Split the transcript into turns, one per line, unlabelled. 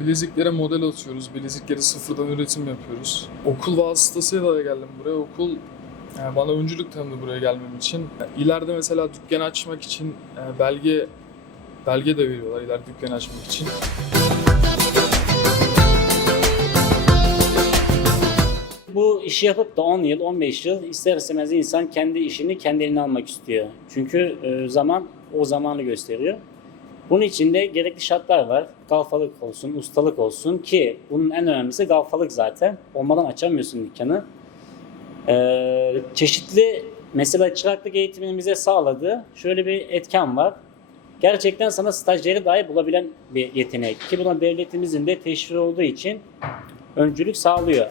Bileziklere model atıyoruz. Bilezikleri sıfırdan üretim yapıyoruz. Okul vasıtasıyla da geldim buraya. Okul yani bana öncülük tanıdı buraya gelmem için. İleride mesela dükkan açmak için e, belge belge de veriyorlar ileride dükkan açmak için.
Bu işi yapıp da 10 yıl, 15 yıl ister istemez insan kendi işini kendi eline almak istiyor. Çünkü e, zaman o zamanı gösteriyor. Bunun için de gerekli şartlar var. Galfalık olsun, ustalık olsun ki bunun en önemlisi galfalık zaten. Olmadan açamıyorsun dükkanı. Ee, çeşitli mesela çıraklık eğitimini bize sağladı. Şöyle bir etken var. Gerçekten sana stajyeri dahi bulabilen bir yetenek. Ki buna devletimizin de teşviri olduğu için öncülük sağlıyor.